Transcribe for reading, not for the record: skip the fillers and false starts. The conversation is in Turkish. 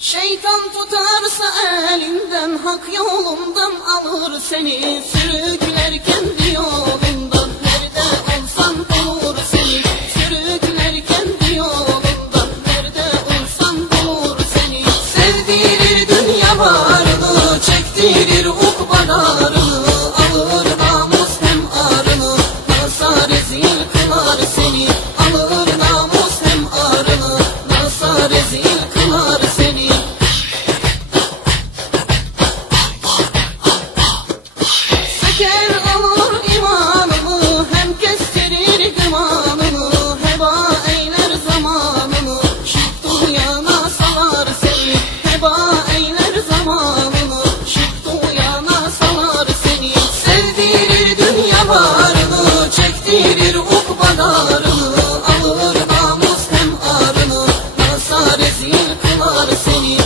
Şeytan tutarsa elinden, hak yolundan alır seni, sürükler kendi yolundan. Nerede olsan bulur seni, sürükler kendi yolundan. Nerede olsan bulur seni. Sevdirir dünya varını, çektirir ukbalarını, alır namus hem arını, nasıl rezil kılar seni. Alır namus hem arını, nasıl rezil kılar seni. Seker alır imanını, hem kestirir gümanını, heba eyler zamanını, şık dünyana salar seni. Heba eyler zamanını, şık dünyana salar seni. Sevdirir dünya varını, çektirir ukbalarını, alır namus hem arını, nasıl rezil kılar seni.